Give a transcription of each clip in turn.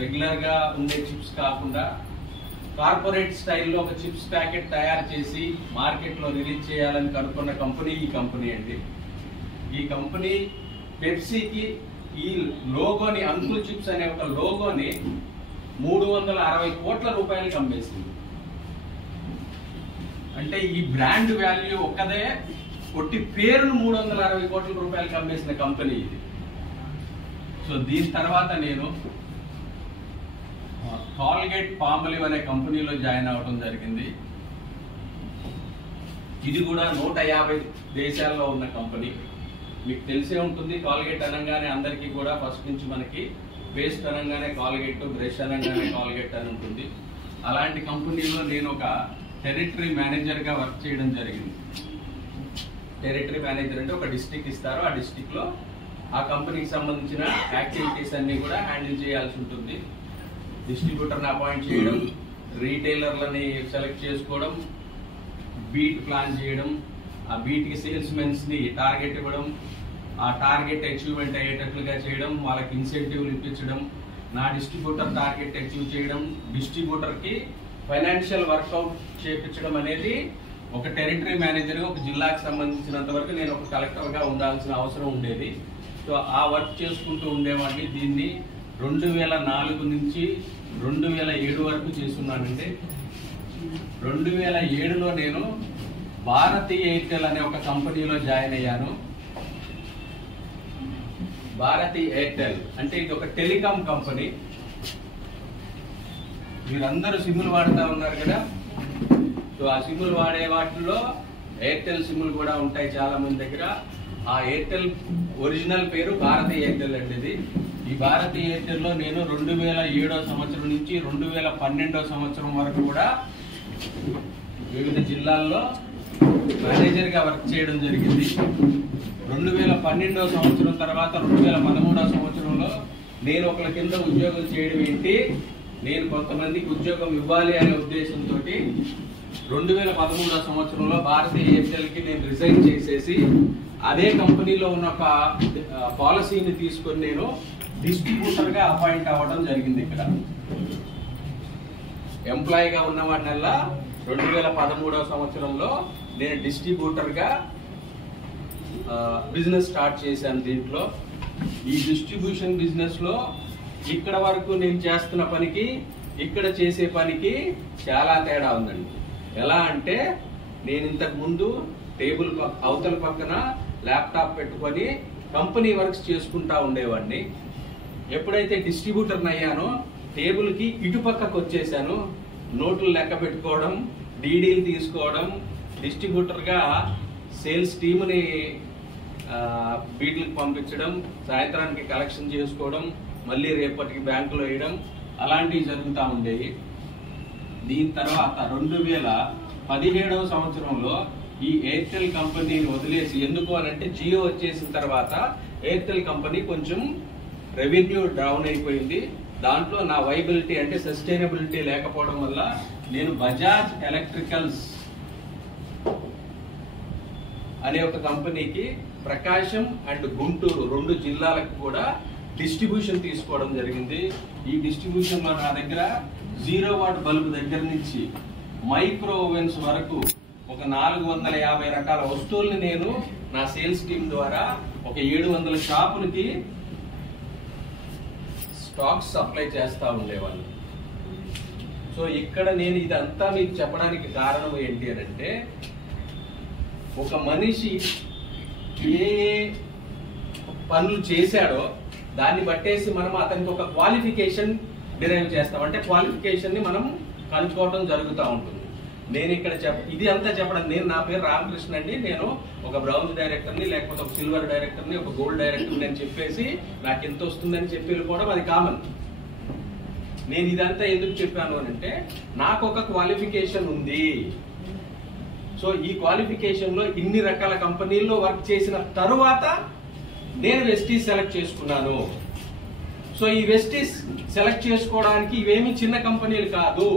Regular గా ఉండే chips కాకుండా కార్పొరేట్ స్టైల్లో ఒక చిప్స్ ప్యాకెట్ తయారు చేసి మార్కెట్ లో రిలీజ్ చేయాలని కనుక్కున్న కంపెనీ ఈ కంపెనీ అండి. ఈ కంపెనీ పెప్సీకి ఈ లోగోని, అంకుల్ చిప్స్ అనే ఒక లోగోని 360 కోట్ల రూపాయలకి అమ్మేసింది. అంటే ఈ బ్రాండ్ వాల్యూ ఒక్కదే కొట్టి పేరును 360 కోట్ల రూపాయలకి అమ్మేసిన కంపెనీ ఇది. సో దీని తర్వాత నేను కాల్గేట్ పామలివ్ అనే కంపెనీలో జాయిన్ అవ్వడం జరిగింది. ఇది కూడా 150 దేశాల్లో ఉన్న కంపెనీ. మీకు తెలిసే ఉంటుంది, కాల్గేట్ అనగానే అందరికీ కూడా ఫస్ట్ నుంచి మనకి పేస్ట్ అనగానే కాల్గేట్, బ్రష్ అనగానే కాల్గేట్ అని ఉంటుంది. అలాంటి కంపెనీలో నేను ఒక టెరిటరీ మేనేజర్ గా వర్క్ చేయడం జరిగింది. టెరిటరీ మేనేజర్ అంటే ఒక డిస్ట్రిక్ట్ ఇస్తారు, ఆ డిస్ట్రిక్ట్ లో ఆ కంపెనీకి సంబంధించిన యాక్టివిటీస్ అన్ని కూడా హ్యాండిల్ చేయాల్సి ఉంటుంది. డిస్ట్రిబ్యూటర్ని అపాయింట్ చేయడం, రీటైలర్లని సెలెక్ట్ చేసుకోవడం, బీట్ ప్లాన్ చేయడం, ఆ బీట్కి సేల్స్ మెన్స్ ని టార్గెట్ ఇవ్వడం, ఆ టార్గెట్ అచీవ్మెంట్ అయ్యేటట్లుగా చేయడం, వాళ్ళకి ఇన్సెంటివ్లు ఇప్పించడం, నా డిస్ట్రిబ్యూటర్ టార్గెట్ అచీవ్ చేయడం, డిస్ట్రిబ్యూటర్కి ఫైనాన్షియల్ వర్కౌట్ చేయించడం అనేది ఒక టెరిటరీ మేనేజర్గా ఒక జిల్లాకు సంబంధించినంత వరకు నేను ఒక కలెక్టర్గా ఉండాల్సిన అవసరం ఉండేది. సో ఆ వర్క్ చేసుకుంటూ ఉండేవాడిని. దీన్ని 2004 నుంచి 2007 వరకు చేస్తున్నానండి. 2007లో నేను భారతీ ఎయిర్టెల్ అనే ఒక కంపెనీలో జాయిన్ అయ్యాను. భారతీ ఎయిర్టెల్ అంటే ఇది ఒక టెలికాం కంపెనీ. మీరందరూ సిమ్లు వాడుతూ ఉన్నారు కదా. సో ఆ సిమ్లు వాడే వాటిలో ఎయిర్టెల్ సిమ్లు కూడా ఉంటాయి చాలా మంది దగ్గర. ఆ ఎయిర్టెల్ ఒరిజినల్ పేరు భారతీ ఎయిర్టెల్ అండి. ఇది ఈ భారతీ ఎయిర్టెల్ లో నేను 2007 సంవత్సరం నుంచి 2012 సంవత్సరం వరకు కూడా వివిధ జిల్లాల్లో మేనేజర్ గా వర్క్ చేయడం జరిగింది. 2012 సంవత్సరం తర్వాత 2013 సంవత్సరంలో నేను ఒకరి కింద ఉద్యోగం చేయడం ఏంటి, నేను కొంతమందికి ఉద్యోగం ఇవ్వాలి అనే ఉద్దేశంతో 2013 సంవత్సరంలో భారతీయ ఎయిర్టెల్ కి నేను రిజైన్ చేసేసి అదే కంపెనీలో ఉన్న ఒక పాలసీని తీసుకొని నేను డిస్ట్రిబ్యూటర్ గా అపాయింట్ అవ్వడం జరిగింది. ఇక్కడ ఎంప్లాయీగా ఉన్న వాడినల్లా 2013 సంవత్సరంలో నేను డిస్ట్రిబ్యూటర్ గా బిజినెస్ స్టార్ట్ చేశాను. దీంట్లో ఈ డిస్ట్రిబ్యూషన్ బిజినెస్ లో ఇక్కడ వరకు నేను చేస్తున్న పనికి ఇక్కడ చేసే పనికి చాలా తేడా ఉందండి. ఎలా అంటే నేను ఇంతకు ముందు టేబుల్ అవతల పక్కన ల్యాప్టాప్ పెట్టుకొని కంపెనీ వర్క్స్ చేసుకుంటా ఉండేవాడిని. ఎప్పుడైతే డిస్ట్రిబ్యూటర్ అయ్యానో టేబుల్ కి ఇటు పక్కకు వచ్చేసాను. నోట్లు లెక్క పెట్టుకోవడం, డీడీలు తీసుకోవడం, డిస్ట్రిబ్యూటర్ గా సేల్స్ టీమ్ని బీట్లకు పంపించడం, సాయంత్రానికి కలెక్షన్ చేసుకోవడం, మళ్ళీ రేపటికి బ్యాంకులో వేయడం, అలాంటివి జరుగుతూ ఉండేవి. దీని తర్వాత 2017 సంవత్సరంలో ఈ ఎయిర్టెల్ కంపెనీని వదిలేసి, ఎందుకు అని అంటే జియో వచ్చేసిన తర్వాత ఎయిర్టెల్ కంపెనీ కొంచెం రెవెన్యూ డౌన్ అయిపోయింది. దాంట్లో నా వైబిలిటీ అంటే సస్టైనబిలిటీ లేకపోవడం వల్ల నేను బజాజ్ ఎలక్ట్రికల్స్ అనే ఒక కంపెనీకి ప్రకాశం అండ్ గుంటూరు 2 జిల్లాలకు కూడా డిస్ట్రిబ్యూషన్ తీసుకోవడం జరిగింది. ఈ డిస్ట్రిబ్యూషన్ లో నా దగ్గర 0 వాట్ బల్బు దగ్గర నుంచి మైక్రో ఓవెన్స్ వరకు ఒక 450 రకాల వస్తువుల్ని నేను నా సేల్స్ టీమ్ ద్వారా ఒక 700 షాపులకి స్టాక్స్ సప్లై చేస్తా ఉండేవాళ్ళు. సో ఇక్కడ నేను ఇదంతా మీకు చెప్పడానికి కారణం ఏంటి అని అంటే, ఒక మనిషి ఏ పనులు చేశాడో దాన్ని బట్టేసి మనం అతనికి ఒక క్వాలిఫికేషన్ డిరైవ్ చేస్తాం. అంటే క్వాలిఫికేషన్ ని మనం కనుక్కోవడం జరుగుతూ ఉంటుంది. నేను ఇక్కడ ఇది అంతా చెప్పడం, నా పేరు రామకృష్ణ అండి, నేను ఒక బ్రౌన్స్ డైరెక్టర్ని, లేకపోతే ఒక సిల్వర్ డైరెక్టర్ని, ఒక గోల్డ్ డైరెక్టర్ని అని చెప్పేసి నాకు ఎంత వస్తుందని చెప్పి వెళ్ళిపోవడం అది కామన్. నేను ఇదంతా ఎందుకు చెప్పాను అని అంటే, నాకు ఒక క్వాలిఫికేషన్ ఉంది. సో ఈ క్వాలిఫికేషన్ లో ఇన్ని రకాల కంపెనీల్లో వర్క్ చేసిన తరువాత నేను వెస్టీస్ సెలెక్ట్ చేసుకున్నాను. సో ఈ వెస్టీస్ సెలెక్ట్ చేసుకోవడానికి ఇవేమి చిన్న కంపెనీలు కాదు.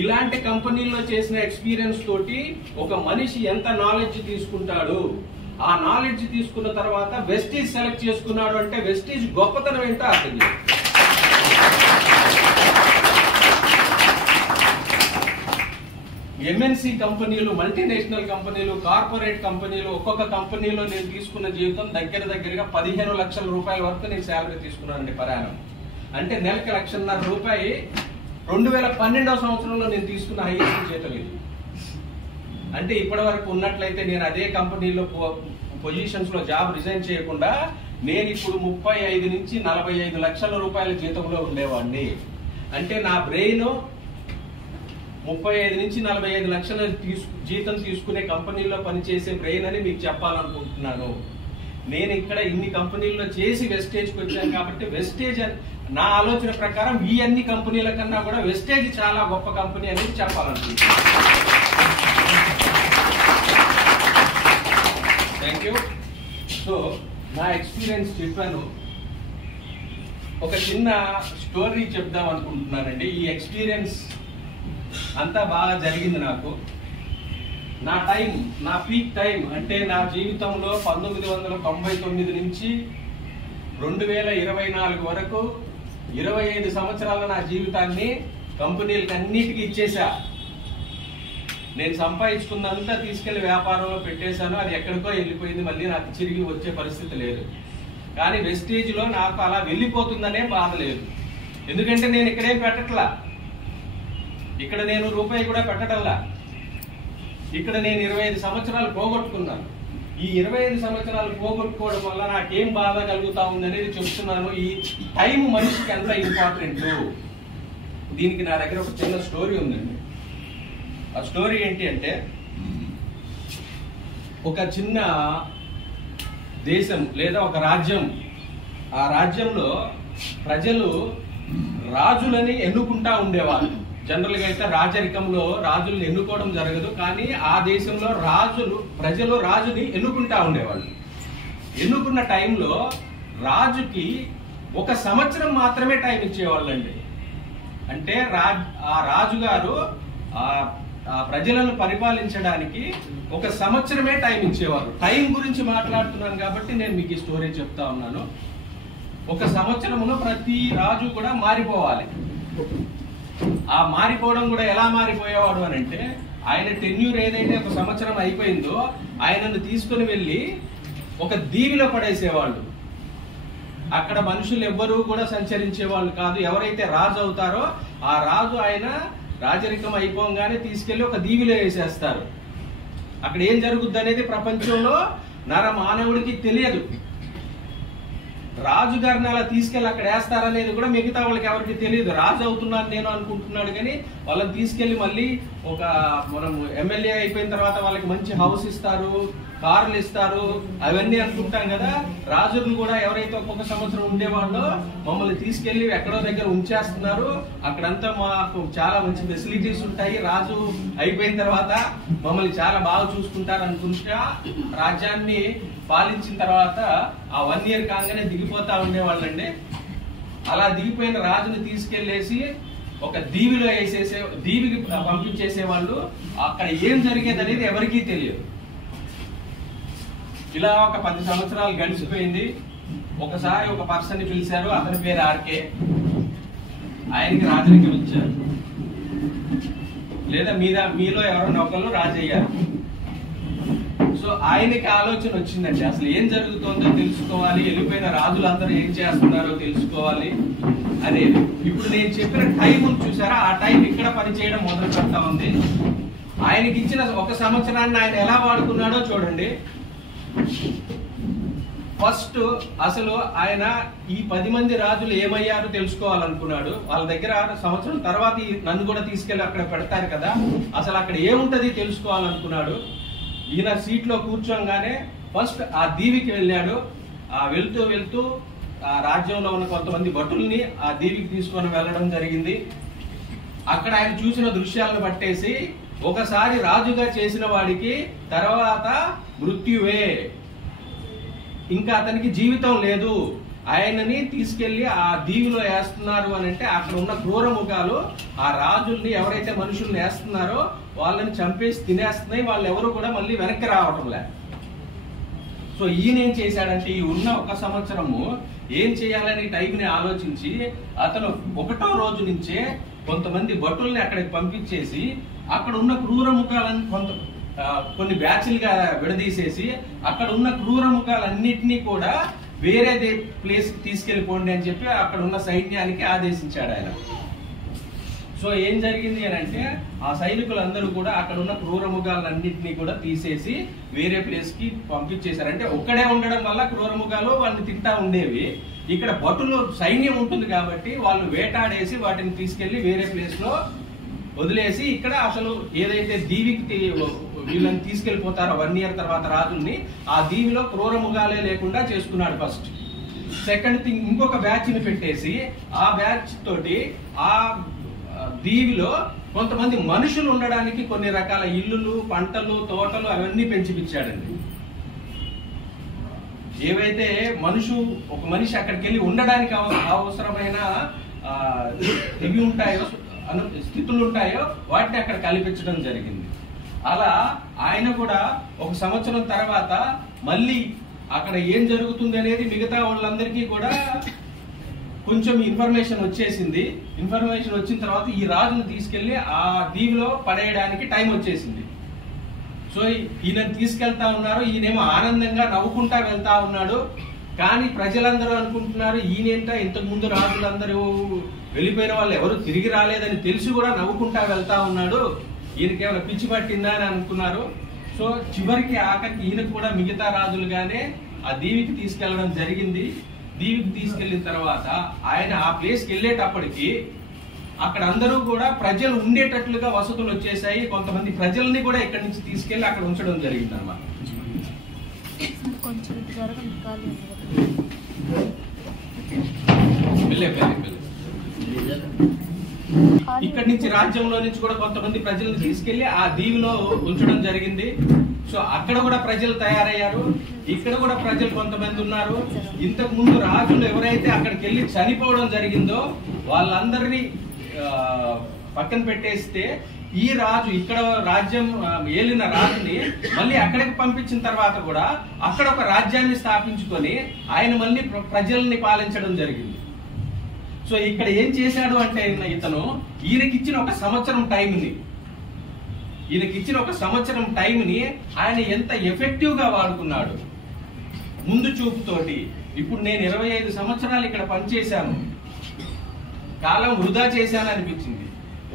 ఇలాంటి కంపెనీల్లో చేసిన ఎక్స్పీరియన్స్ తోటి ఒక మనిషి ఎంత నాలెడ్జ్ తీసుకుంటాడు, ఆ నాలెడ్జ్ తీసుకున్న తర్వాత వెస్టీజ్ సెలెక్ట్ చేసుకున్నాడు అంటే వెస్టీజ్ గొప్పతనం ఏంటో అర్థం చేసుకో. ఎంఎన్సి కంపెనీలు, మల్టీనేషనల్ కంపెనీలు, కార్పొరేట్ కంపెనీలు, ఒక్కొక్క కంపెనీలో నేను తీసుకున్న జీవితం దగ్గరగా 15 లక్షల రూపాయల వరకు నేను శాలరీ తీసుకున్నానండి ప్రయాణం. అంటే నెలకి 1,50,000 రూపాయి 2012వ సంవత్సరంలో నేను తీసుకున్న హైయెస్ట్ జీతం ఇది. అంటే ఇప్పటి వరకు ఉన్నట్లయితే నేను అదే కంపెనీలో పొజిషన్స్ లో జాబ్ రిజైన్ చేయకుండా నేను ఇప్పుడు 35 నుంచి 45 లక్షల రూపాయల జీతంలో ఉండేవాడిని. అంటే నా బ్రెయిన్ 35 నుంచి 45 లక్షల జీతం తీసుకునే కంపెనీలో పనిచేసే బ్రెయిన్ అని మీకు చెప్పాలనుకుంటున్నాను. నేను ఇక్కడ ఇన్ని కంపెనీల్లో చేసి వెస్టేజ్కి వచ్చాను కాబట్టి వెస్టేజ్ నా ఆలోచన ప్రకారం ఈ అన్ని కంపెనీల కన్నా కూడా వెస్టేజ్ చాలా గొప్ప కంపెనీ అనేది చెప్పాలనుకుంటున్నాను. Thank you. సో నా ఎక్స్పీరియన్స్ చెప్పాను. ఒక చిన్న స్టోరీ చెప్దాం అనుకుంటున్నానండి. ఈ ఎక్స్పీరియన్స్ అంతా బాగా జరిగింది నాకు. నా పీక్ టైం అంటే నా జీవితంలో 1999 నుంచి 2024 వరకు 25 సంవత్సరాల నా జీవితాన్ని కంపెనీలకు అన్నిటికీ ఇచ్చేసా. నేను సంపాదించుకున్నంతా తీసుకెళ్లి వ్యాపారంలో పెట్టేశాను. అది ఎక్కడికో వెళ్ళిపోయింది, మళ్ళీ నాకు తిరిగి వచ్చే పరిస్థితి లేదు. కానీ వెస్టేజ్ లో నాకు అలా వెళ్ళిపోతుందనే బాధ లేదు. ఎందుకంటే నేను ఇక్కడేం పెట్టట్లా, ఇక్కడ నేను రూపాయి కూడా పెట్టడంలా. ఇక్కడ నేను 25 సంవత్సరాలు పోగొట్టుకున్నాను. ఈ 25 సంవత్సరాలు పోగొట్టుకోవడం వల్ల నాకేం బాధ కలుగుతా ఉందనేది చెప్తున్నాను. ఈ టైం మనిషికి ఎంత ఇంపార్టెంట్. దీనికి నా దగ్గర ఒక చిన్న స్టోరీ ఉందండి. ఆ స్టోరీ ఏంటి అంటే, ఒక చిన్న దేశం లేదా ఒక రాజ్యం, ఆ రాజ్యంలో ప్రజలు రాజులని ఎన్నుకుంటా ఉండేవాళ్ళు. జనరల్ గా అయితే రాజరికంలో రాజులను ఎన్నుకోవడం జరగదు, కానీ ఆ దేశంలో ప్రజలు రాజుని ఎన్నుకుంటా ఉండేవాళ్ళు. ఎన్నుకున్న టైంలో రాజుకి 1 సంవత్సరం మాత్రమే టైం ఇచ్చేవాళ్ళండి. అంటే ఆ రాజుగారు ఆ ప్రజలను పరిపాలించడానికి 1 సంవత్సరమే టైం ఇచ్చేవారు. టైం గురించి మాట్లాడుతున్నాను కాబట్టి నేను మీకు ఈ స్టోరీ చెప్తా ఉన్నాను. 1 సంవత్సరంలో ప్రతి రాజు కూడా మారిపోవాలి. ఆ మారిపోవడం కూడా ఎలా మారిపోయేవాడు అని అంటే, ఆయన టెన్యూర్ ఏదైతే 1 సంవత్సరం అయిపోయిందో ఆయనను తీసుకుని వెళ్ళి ఒక దీవిలో పడేసేవాళ్ళు. అక్కడ మనుషులు ఎవ్వరూ కూడా సంచరించేవాళ్ళు కాదు. ఎవరైతే రాజు అవుతారో ఆ రాజు ఆయన రాజరికం అయిపోగానే తీసుకెళ్లి ఒక దీవిలో వేసేస్తారు. అక్కడ ఏం జరుగుద్ది అనేది ప్రపంచంలో మానవుడికి తెలియదు. రాజుగారిని అలా తీసుకెళ్లి అక్కడ వేస్తారనేది కూడా మిగతా వాళ్ళకి ఎవరికి తెలియదు. రాజు అవుతున్నాను నేను అనుకుంటున్నాడు, కానీ వాళ్ళని తీసుకెళ్లి మళ్ళీ మనం ఎమ్మెల్యే అయిపోయిన తర్వాత వాళ్ళకి మంచి హౌస్ ఇస్తారు, కార్లు ఇస్తారు, అవన్నీ అనుకుంటాం కదా. రాజులను కూడా ఎవరైతే 1 సంవత్సరం ఉండేవాళ్ళో మమ్మల్ని తీసుకెళ్లి ఎక్కడో దగ్గర ఉంచేస్తున్నారు, అక్కడంతా మాకు చాలా మంచి ఫెసిలిటీస్ ఉంటాయి, రాజు అయిపోయిన తర్వాత మమ్మల్ని చాలా బాగా చూసుకుంటారు అనుకుంటా రాజ్యాన్ని పాలించిన తర్వాత ఆ 1 ఇయర్ కాగానే దిగిపోతా ఉండేవాళ్ళండి. అలా దిగిపోయిన రాజుని తీసుకెళ్లేసి ఒక దీవికి పంపించేసేవాళ్ళు. అక్కడ ఏం జరిగేది అనేది ఎవరికీ తెలియదు. ఇలా ఒక 10 సంవత్సరాలు గడిచిపోయింది. ఒకసారి ఒక పర్సన్ ని పిలిచారు, అతని పేరు ఆర్కే. ఆయనకి రాజరికం ఇచ్చారు, లేదా మీలో ఎవరో ఒకళ్ళు రాజు అయ్యారు. సో ఆయనకి ఆలోచన వచ్చిందండి, అసలు ఏం జరుగుతుందో తెలుసుకోవాలి, వెళ్ళిపోయిన రాజులందరూ ఏం చేస్తున్నారో తెలుసుకోవాలి అనేది. ఇప్పుడు నేను చెప్పిన టైం చూసారా, ఆ టైం ఇక్కడ పనిచేయడం మొదలు పెడతా ఉంది. ఆయనకి ఇచ్చిన 1 సంవత్సరాన్ని ఆయన ఎలా వాడుకున్నాడో చూడండి. ఫస్ట్ అసలు ఆయన ఈ 10 మంది రాజులు ఏమయ్యారో తెలుసుకోవాలనుకున్నాడు. వాళ్ళ దగ్గర సంవత్సరం తర్వాత నన్ను కూడా తీసుకెళ్లి అక్కడ పెడతారు కదా, అసలు అక్కడ ఏముంటది తెలుసుకోవాలనుకున్నాడు. ఈయన సీట్ లో కూర్చోగానే ఫస్ట్ ఆ దీవికి వెళ్ళాడు. వెళ్తూ ఆ రాజ్యంలో ఉన్న కొంతమంది భటుల్ని ఆ దీవికి తీసుకొని వెళ్ళడం జరిగింది. అక్కడ ఆయన చూసిన దృశ్యాలను బట్టేసి, ఒకసారి రాజుగా చేసిన వాడికి తర్వాత మృత్యువే, ఇంకా అతనికి జీవితం లేదు, ఆయనని తీసుకెళ్లి ఆ దీవిలో వేస్తున్నారు అని అంటే అక్కడ ఉన్న క్రూరముఖాలు ఆ రాజుల్ని ఎవరైతే మనుషుల్ని వేస్తున్నారో వాళ్ళని చంపేసి తినేస్తున్నాయి. వాళ్ళు ఎవరు కూడా మళ్ళీ వెనక్కి రావటం లేదు. సో ఈయన ఏం చేశాడంటే, ఈ ఉన్న 1 సంవత్సరము ఏం చేయాలని టైంని ఆలోచించి అతను 1వ రోజు నుంచే కొంతమంది భటుల్ని అక్కడికి పంపించేసి అక్కడ ఉన్న క్రూర ముఖాలను కొన్ని బ్యాచ్లుగా విడదీసేసి అక్కడ ఉన్న క్రూర ముఖాలన్నింటినీ కూడా వేరే ప్లేస్ తీసుకెళ్లిపోండి అని చెప్పి అక్కడ ఉన్న సైన్యానికి ఆదేశించాడు ఆయన. సో ఏం జరిగింది అని అంటే ఆ సైనికులందరూ కూడా అక్కడ ఉన్న క్రూర మృగాలన్నింటినీ కూడా తీసేసి వేరే ప్లేస్ కి పంపించేశారు. అంటే ఒక్కడే ఉండడం వల్ల క్రూర మృగాలు వాళ్ళని తింటా ఉండేవి. ఇక్కడ భటులు సైన్యం ఉంటుంది కాబట్టి వాళ్ళు వేటాడేసి వాటిని తీసుకెళ్లి వేరే ప్లేస్ లో వదిలేసి ఇక్కడ అసలు ఏదైతే దీవికి వీళ్ళని తీసుకెళ్లిపోతారో 1 year తర్వాత రాజుల్ని ఆ దీవిలో క్రూర మృగాలే లేకుండా చేసుకున్నాడు ఫస్ట్. సెకండ్ థింగ్ ఇంకొక బ్యాచ్ ని పెట్టేసి ఆ బ్యాచ్ తోటి ఆ దీవిలో కొంతమంది మనుషులు ఉండడానికి కొన్ని రకాల ఇల్లులు, పంటలు, తోటలు అవన్నీ పెంచిపించాడండి. ఏవైతే ఒక మనిషి అక్కడికి వెళ్ళి ఉండడానికి అవసరమైన ఇవి ఉంటాయో, స్థితులు ఉంటాయో వాటిని అక్కడ కల్పించడం జరిగింది. అలా ఆయన కూడా 1 సంవత్సరం తర్వాత మళ్ళీ అక్కడ ఏం జరుగుతుంది అనేది మిగతా వాళ్ళందరికీ కూడా కొంచెం ఇన్ఫర్మేషన్ వచ్చేసింది. ఇన్ఫర్మేషన్ వచ్చిన తర్వాత ఈ రాజును తీసుకెళ్లి ఆ దీవిలో పడేయడానికి టైం వచ్చేసింది. సో ఈయన తీసుకెళ్తా ఉన్నారు, ఈయనేమో ఆనందంగా నవ్వుకుంటా వెళ్తా ఉన్నాడు. కానీ ప్రజలందరూ అనుకుంటున్నారు ఈయనేంట ఇంతకు ముందు రాజులందరూ వెళ్ళిపోయిన వాళ్ళు ఎవరు తిరిగి రాలేదని తెలిసి కూడా నవ్వుకుంటా వెళ్తా ఉన్నాడు, ఈయనకి ఏమైనా పిచ్చి పట్టిందా అని అనుకున్నారు. సో చివరికి ఆఖరికి ఈయనకు కూడా మిగతా రాజులుగానే ఆ దీవికి తీసుకెళ్లడం జరిగింది. దీవికి తీసుకెళ్లిన తర్వాత ఆయన ఆ ప్లేస్కి వెళ్ళేటప్పటికి అక్కడ అందరూ కూడా ప్రజలు ఉండేటట్లుగా వసతులు వచ్చేసాయి. కొంతమంది ప్రజల్ని కూడా ఇక్కడి నుంచి తీసుకెళ్లి అక్కడ ఉంచడం జరిగింది అన్నమాట. ఇక్కడి నుంచి రాజ్యంలో నుంచి కూడా కొంతమంది ప్రజలను తీసుకెళ్లి ఆ దీవిలో ఉంచడం జరిగింది. సో అక్కడ కూడా ప్రజలు తయారయ్యారు, ఇక్కడ కూడా ప్రజలు కొంతమంది ఉన్నారు. ఇంతకు ముందు రాజులు ఎవరైతే అక్కడికి వెళ్ళి చనిపోవడం జరిగిందో వాళ్ళందరినీ పక్కన పెట్టేస్తే ఈ రాజు ఇక్కడ రాజ్యం ఏలిన రాజుని మళ్ళీ అక్కడికి పంపించిన తర్వాత కూడా అక్కడ ఒక రాజ్యాన్ని స్థాపించుకొని ఆయన మళ్ళీ ప్రజల్ని పాలించడం జరిగింది. సో ఇక్కడ ఏం చేశాడు అంటే ఇతను ఈయనకిచ్చిన 1 సంవత్సరం టైంని ఆయన ఎంత ఎఫెక్టివ్ గా వాడుకున్నాడు ముందు చూపుతోటి. ఇప్పుడు నేను 25 సంవత్సరాలు ఇక్కడ పనిచేశాను, కాలం వృధా చేశాను అనిపించింది.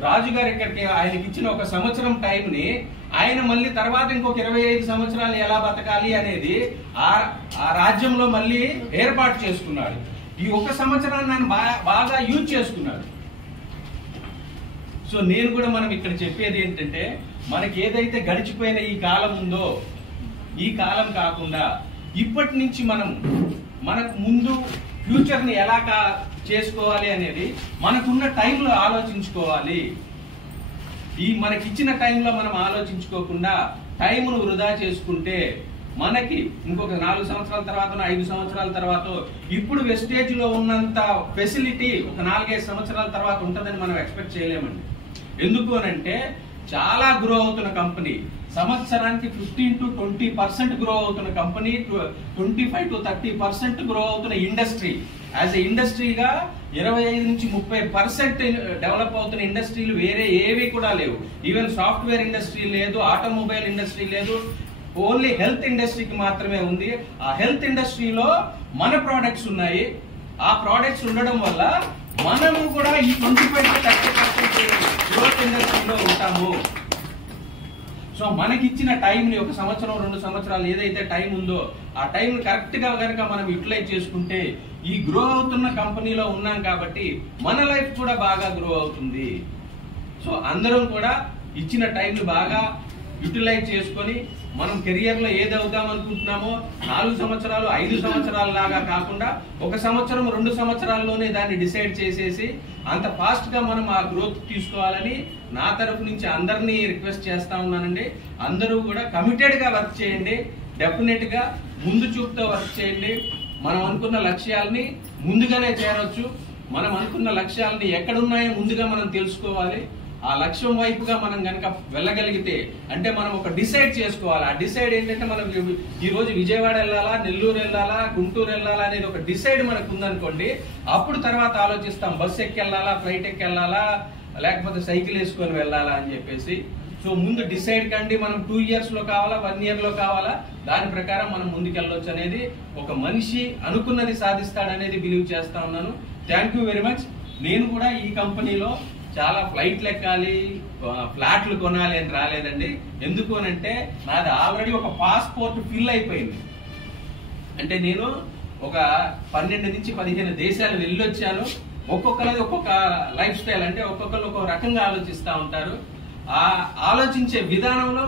రాజుగారు ఇక్కడికి ఆయనకి ఇచ్చిన 1 సంవత్సరం టైంని ఆయన మళ్ళీ తర్వాత ఇంకొక 25 సంవత్సరాలు ఎలా బతకాలి అనేది ఆ రాజ్యంలో మళ్ళీ ఏర్పాటు చేసుకున్నాడు. ఈ 1 సంవత్సరాన్ని ఆయన బాగా యూజ్ చేసుకున్నాడు. సో నేను కూడా మనం ఇక్కడ చెప్పేది ఏంటంటే మనకి ఏదైతే గడిచిపోయిన ఈ కాలం ఉందో ఈ కాలం కాకుండా ఇప్పటి నుంచి మనకు ముందు ఫ్యూచర్ ని ఎలా చేసుకోవాలి అనేది మనకున్న టైంలో ఆలోచించుకోవాలి. ఈ మనకిచ్చిన టైంలో మనం ఆలోచించుకోకుండా టైంను వృధా చేసుకుంటే మనకి ఇంకొక 4 సంవత్సరాల తర్వాత 5 సంవత్సరాల తర్వాత ఇప్పుడు వెస్టేజ్ లో ఉన్నంత ఫెసిలిటీ ఒక 4-5 సంవత్సరాల తర్వాత ఉంటుందని మనం ఎక్స్పెక్ట్ చేయలేమండి. ఎందుకు అనంటే చాలా గ్రో అవుతున్న కంపెనీ, సంవత్సరానికి 15 to 20% గ్రో అవుతున్న కంపెనీ, 25 to 30% గ్రో అవుతున్న ఇండస్ట్రీ. యాజ్ ఎ ఇండస్ట్రీగా 25 నుంచి 30% డెవలప్ అవుతున్న ఇండస్ట్రీలు వేరే ఏవి కూడా లేవు. ఈవెన్ సాఫ్ట్వేర్ ఇండస్ట్రీ లేదు, ఆటోమొబైల్ ఇండస్ట్రీ లేదు, ఓన్లీ హెల్త్ ఇండస్ట్రీకి మాత్రమే ఉంది. ఆ హెల్త్ ఇండస్ట్రీలో మన ప్రోడక్ట్స్ ఉన్నాయి. ఆ ప్రోడక్ట్స్ ఉండడం వల్ల మనము కూడా ఈ 25 to 30% గ్రోత్ ఇండస్ట్రీలో ఉంటాము. సో మనకిచ్చిన టైంని 1 సంవత్సరం 2 సంవత్సరాలు ఏదైతే టైం ఉందో ఆ టైం కరెక్ట్ గా కనుక మనం యూటిలైజ్ చేసుకుంటే ఈ గ్రో అవుతున్న కంపెనీలో ఉన్నాం కాబట్టి మన లైఫ్ కూడా బాగా గ్రో అవుతుంది. సో అందరం కూడా ఇచ్చిన టైంని బాగా యూటిలైజ్ చేసుకొని మనం కెరియర్ లో ఏది అవుదాం అనుకుంటున్నామో 4 సంవత్సరాలు 5 సంవత్సరాల లాగా కాకుండా 1 సంవత్సరం 2 సంవత్సరాల్లోనే దాన్ని డిసైడ్ చేసేసి అంత ఫాస్ట్ గా మనం ఆ గ్రోత్ తీసుకోవాలని నా తరఫు నుంచి అందరినీ రిక్వెస్ట్ చేస్తా ఉన్నానండి. అందరూ కూడా కమిటెడ్ గా వర్క్ చేయండి, డెఫినెట్ గా ముందు చూపుతో వర్క్ చేయండి. మనం అనుకున్న లక్ష్యాలని ముందుగానే చేరొచ్చు. మనం అనుకున్న లక్ష్యాలని ఎక్కడున్నాయో ముందుగా మనం తెలుసుకోవాలి. ఆ లక్ష్యం వైపుగా మనం కనుక వెళ్ళగలిగితే అంటే మనం ఒక డిసైడ్ చేసుకోవాలి. ఆ డిసైడ్ ఏంటంటే మనం ఈ రోజు విజయవాడ వెళ్ళాలా, నెల్లూరు వెళ్ళాలా, గుంటూరు వెళ్ళాలా అనేది ఒక డిసైడ్ మనకు ఉందనుకోండి. అప్పుడు తర్వాత ఆలోచిస్తాం బస్సు ఎక్కి వెళ్ళాలా, ఫ్లైట్ ఎక్కి వెళ్ళాలా, లేకపోతే సైకిల్ వేసుకొని వెళ్ళాలా అని చెప్పేసి. సో ముందు డిసైడ్ కండి, మనం 2 years లో కావాలా 1 year లో కావాలా, దాని ప్రకారం మనం ముందుకెళ్ళొచ్చు అనేది, ఒక మనిషి అనుకున్నది సాధిస్తాడనేది బిలీవ్ చేస్తా ఉన్నాను. Thank you very much. నేను కూడా ఈ కంపెనీలో చాలా ఫ్లైట్లు ఎక్కాలి, ఫ్లాట్లు కొనాలి అని రాలేదండి. ఎందుకు అనంటే నాది ఆల్రెడీ ఒక పాస్పోర్ట్ ఫిల్ అయిపోయింది. అంటే నేను ఒక 12 నుంచి 15 దేశాలు వెళ్ళొచ్చాను. ఒక్కొక్కరిది ఒక్కొక్క లైఫ్ స్టైల్, అంటే ఒక్కొక్కరు ఒక్కొక్క రకంగా ఆలోచిస్తూ ఉంటారు. ఆ ఆలోచించే విధానంలో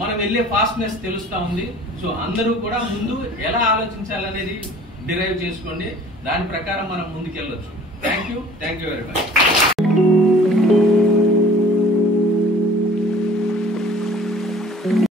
మనం వెళ్ళే ఫాస్ట్నెస్ తెలుస్తూ ఉంది. సో అందరూ కూడా ముందు ఎలా ఆలోచించాలనేది డిరైవ్ చేసుకోండి, దాని ప్రకారం మనం ముందుకెళ్ళొచ్చు. Thank you very much.